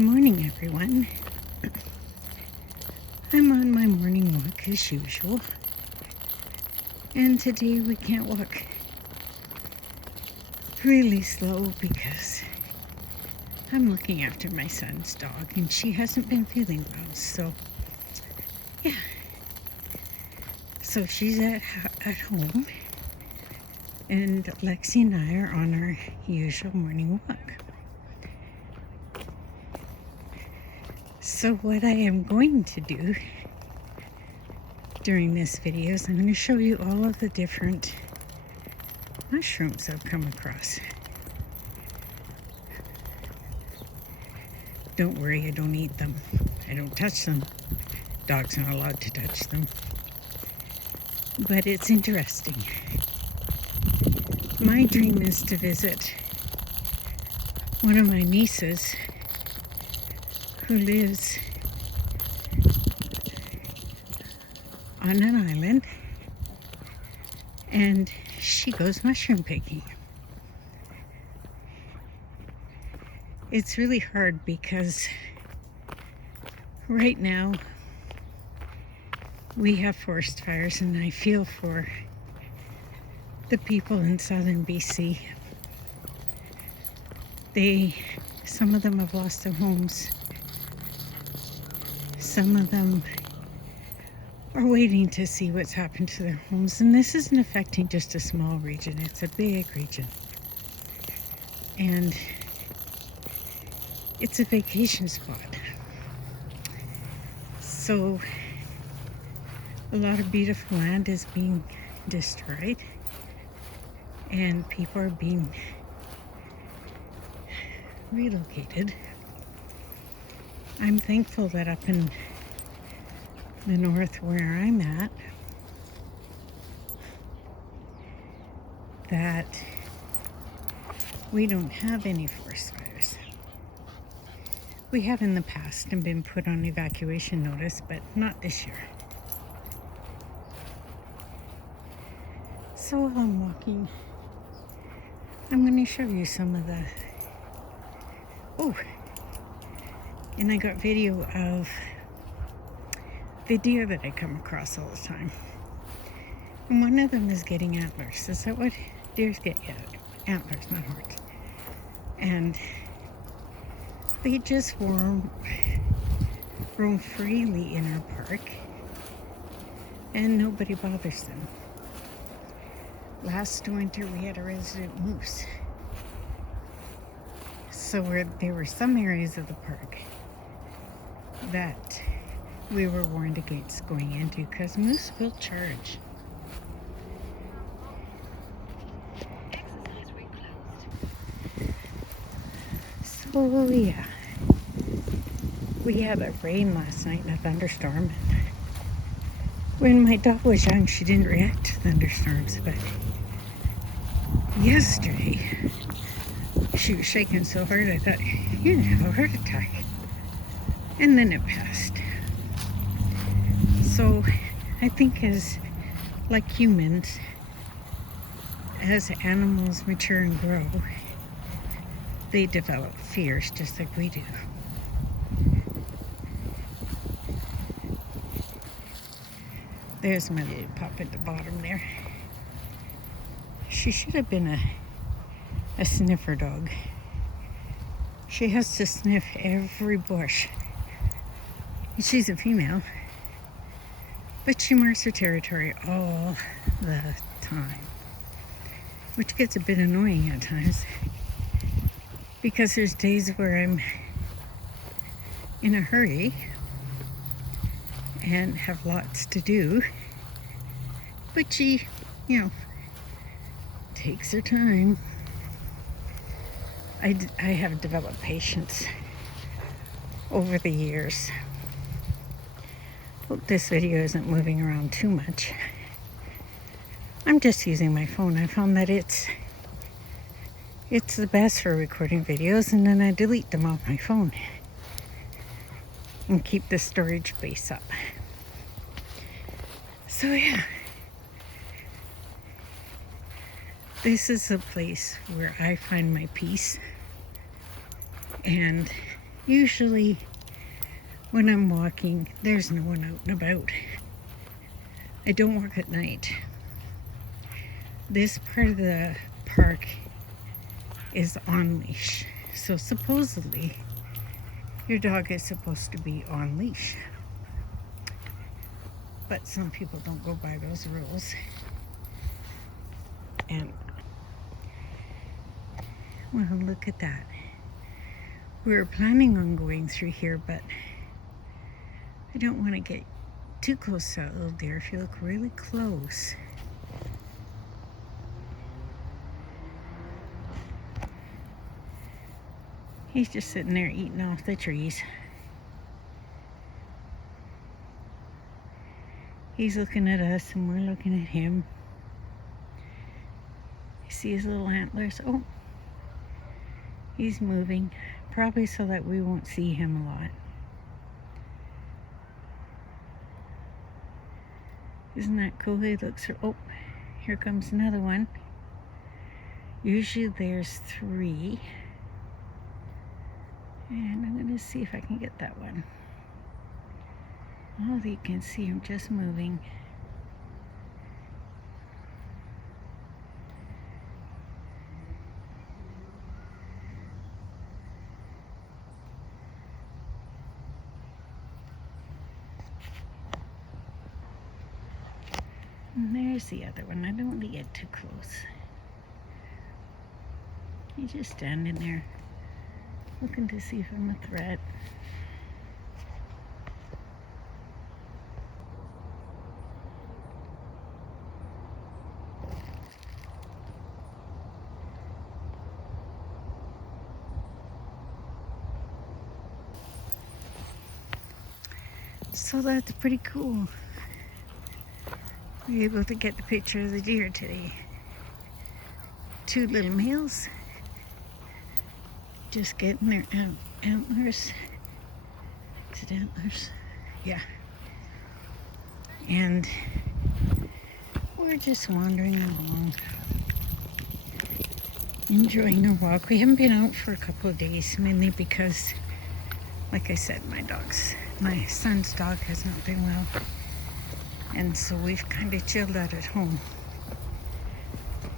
morning, everyone. I'm on my morning walk as usual, and today we can't walk really slow because I'm looking after my son's dog and she hasn't been feeling well. So she's at home, and Lexi and I are on our usual morning walk. So what I am going to do during this video is I'm going to show you all of the different mushrooms I've come across. Don't worry, I don't eat them. I don't touch them. Dogs aren't allowed to touch them. But it's interesting. My dream is to visit one of my nieces who lives on an island, and she goes mushroom picking. It's really hard because right now we have forest fires, and I feel for the people in southern BC. Some of them have lost their homes. Some of them are waiting to see what's happened to their homes. And this isn't affecting just a small region, it's a big region. And it's a vacation spot. So a lot of beautiful land is being destroyed, and people are being relocated. I'm thankful that up in the north where I'm at, that we don't have any forest fires. We have in the past and been put on evacuation notice, but not this year. So while I'm walking, I'm going to show you some of the... and I got video of the deer that I come across all the time. And one of them is getting antlers. Is that what deers get? Yeah, antlers, not horns. And they just roam freely in our park, and nobody bothers them. Last winter we had a resident moose. So there were some areas of the park that we were warned against going into because moose will charge. So yeah, we had a rain last night and a thunderstorm. When my dog was young, she didn't react to thunderstorms, but yesterday she was shaking so hard I thought, you're gonna have a heart attack. And then it passed. So I think like humans, as animals mature and grow, they develop fears just like we do. There's my little pup at the bottom there. She should have been a sniffer dog. She has to sniff every bush. She's a female, but she marks her territory all the time, which gets a bit annoying at times because there's days where I'm in a hurry and have lots to do, but she, takes her time. I have developed patience over the years. Hope this video isn't moving around too much. I'm just using my phone. I found that it's the best for recording videos, and then I delete them off my phone and keep the storage space up. So yeah, this is a place where I find my peace, and Usually when I'm walking, there's no one out and about. I don't walk at night. This part of the park is on leash. So supposedly your dog is supposed to be on leash. But some people don't go by those rules. And well, look at that. We were planning on going through here, but I don't want to get too close to that little deer. If you look really close, he's just sitting there eating off the trees. He's looking at us and we're looking at him. You see his little antlers? Oh, he's moving, probably so that we won't see him a lot. Isn't that cool? He looks, oh, here comes another one. Usually there's 3. And I'm going to see if I can get that one. Oh, you can see him just moving. And there's the other one. I don't want to get too close. He's just standing there, looking to see if I'm a threat. So that's pretty cool. We were able to get the picture of the deer today. 2 little males just getting their antlers. Is it antlers? Yeah. And we're just wandering along, enjoying our walk. We haven't been out for a couple of days, mainly because, like I said, my son's dog has not been well. And so we've kind of chilled out at home.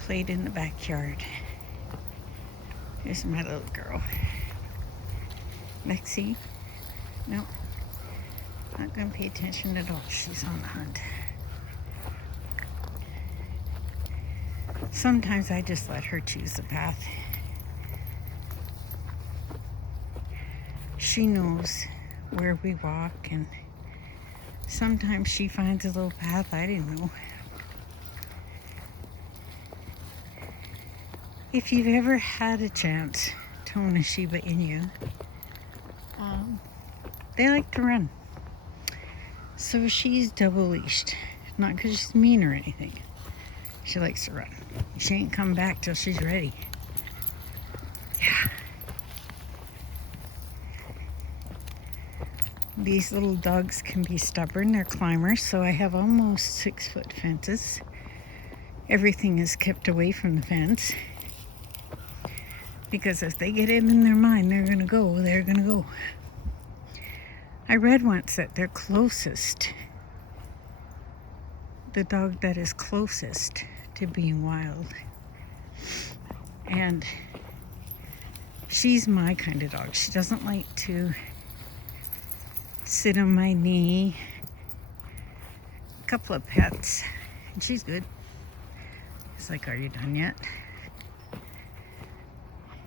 Played in the backyard. Here's my little girl. Lexi. No. Not going to pay attention at all. She's on the hunt. Sometimes I just let her choose the path. She knows where we walk, and sometimes she finds a little path I didn't know. If you've ever had a chance to own a Shiba Inu, they like to run. So she's double leashed. Not because she's mean or anything. She likes to run. She ain't come back till she's ready. Yeah. These little dogs can be stubborn. They're climbers, so I have almost 6-foot fences. Everything is kept away from the fence. Because if they get it in their mind they're going to go. I read once that their closest, the dog that is closest to being wild, and she's my kind of dog. She doesn't like to sit on my knee. A couple of pets, and she's good. It's like, are you done yet?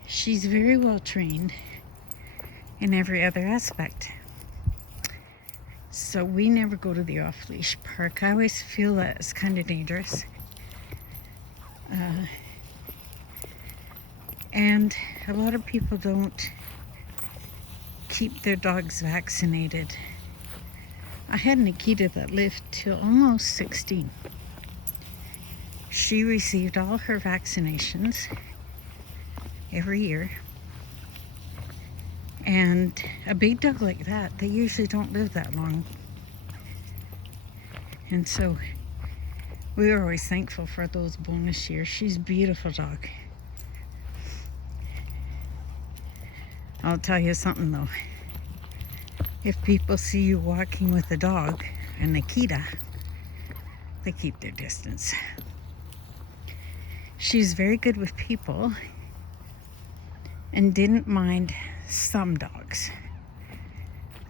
She's very well trained in every other aspect. So we never go to the off-leash park. I always feel that it's kind of dangerous. And a lot of people don't keep their dogs vaccinated. I had Nikita that lived till almost 16. She received all her vaccinations every year. And a big dog like that, they usually don't live that long. And so we were always thankful for those bonus years. She's a beautiful dog. I'll tell you something though. If people see you walking with a dog, an Akita, they keep their distance. She's very good with people and didn't mind some dogs.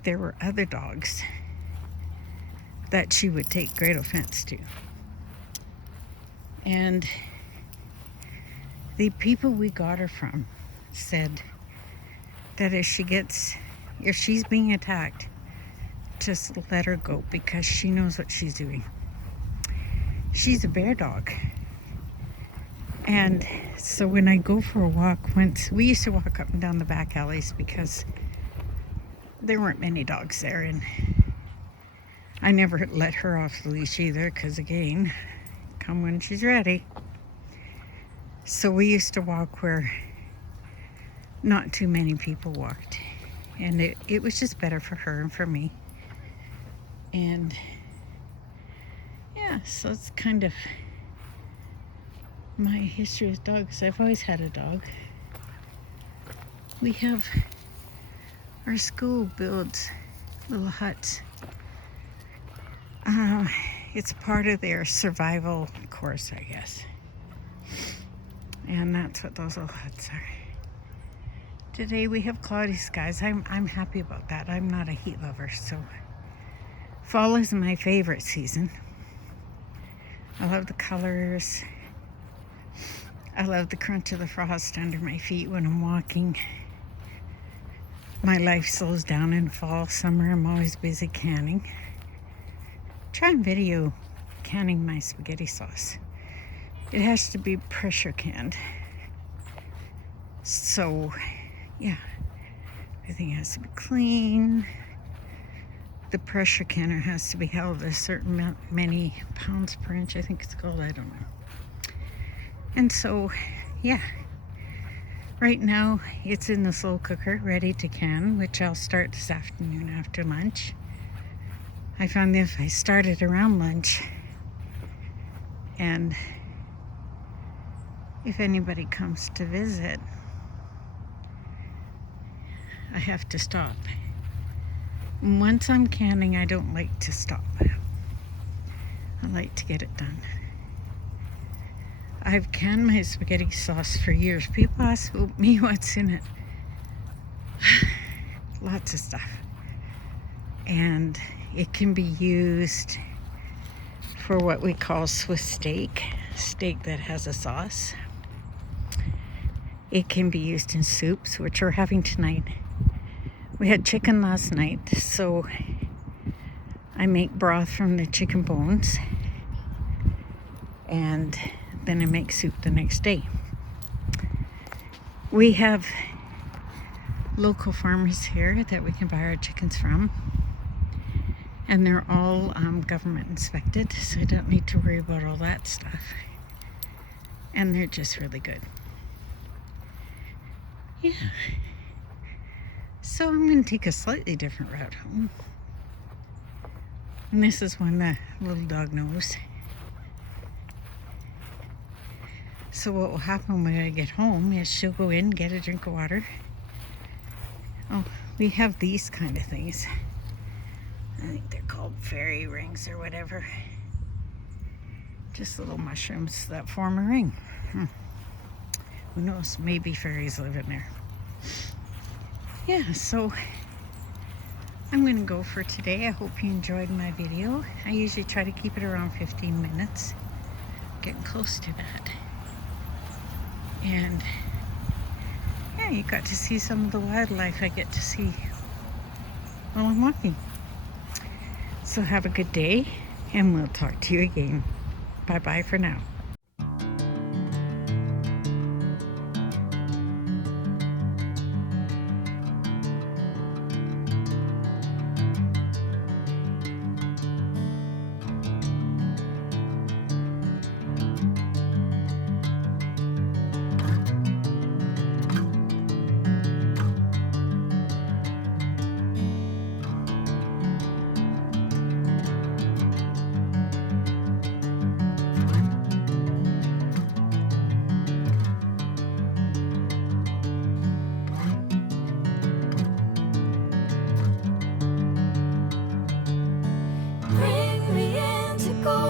There were other dogs that she would take great offense to. And the people we got her from said that if she's being attacked, just let her go because she knows what she's doing. She's a bear dog. And so when I go for a walk, we used to walk up and down the back alleys because there weren't many dogs there, and I never let her off the leash either because, again, come when she's ready. So we used to walk where not too many people walked, and it was just better for her and for me. And yeah, so it's kind of my history with dogs. I've always had a dog. We have, our school builds little huts. It's part of their survival course, I guess. And that's what those little huts are. Today we have cloudy skies. I'm happy about that. I'm not a heat lover, so fall is my favorite season. I love the colors. I love the crunch of the frost under my feet when I'm walking. My life slows down in fall. Summer, I'm always busy canning. Try and video canning my spaghetti sauce. It has to be pressure canned. So, yeah, everything has to be clean. The pressure canner has to be held a certain many pounds per inch, I think it's called, I don't know. And so, yeah, right now it's in the slow cooker, ready to can, which I'll start this afternoon after lunch. I found that if I started around lunch, and if anybody comes to visit, I have to stop. Once I'm canning, I don't like to stop. I like to get it done. I've canned my spaghetti sauce for years. People ask me what's in it. Lots of stuff. And it can be used for what we call Swiss steak that has a sauce. It can be used in soups, which we're having tonight. We had chicken last night, so I make broth from the chicken bones, and then I make soup the next day. We have local farmers here that we can buy our chickens from, and they're all government inspected, so I don't need to worry about all that stuff. And they're just really good. Yeah. So I'm going to take a slightly different route home. And this is one the little dog knows. So what will happen when I get home is she'll go in, get a drink of water. Oh, we have these kind of things. I think they're called fairy rings or whatever. Just little mushrooms that form a ring. Who knows? Maybe fairies live in there. Yeah, so I'm going to go for today. I hope you enjoyed my video. I usually try to keep it around 15 minutes. Getting close to that. And yeah, you got to see some of the wildlife I get to see while I'm walking. So have a good day, and we'll talk to you again. Bye-bye for now.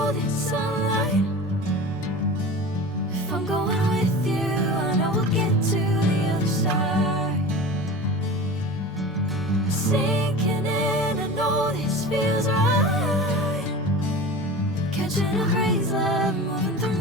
golden sunlight. If I'm going with you, I know we'll get to the other side. Sinking in, I know this feels right. Catching a breeze, love, moving through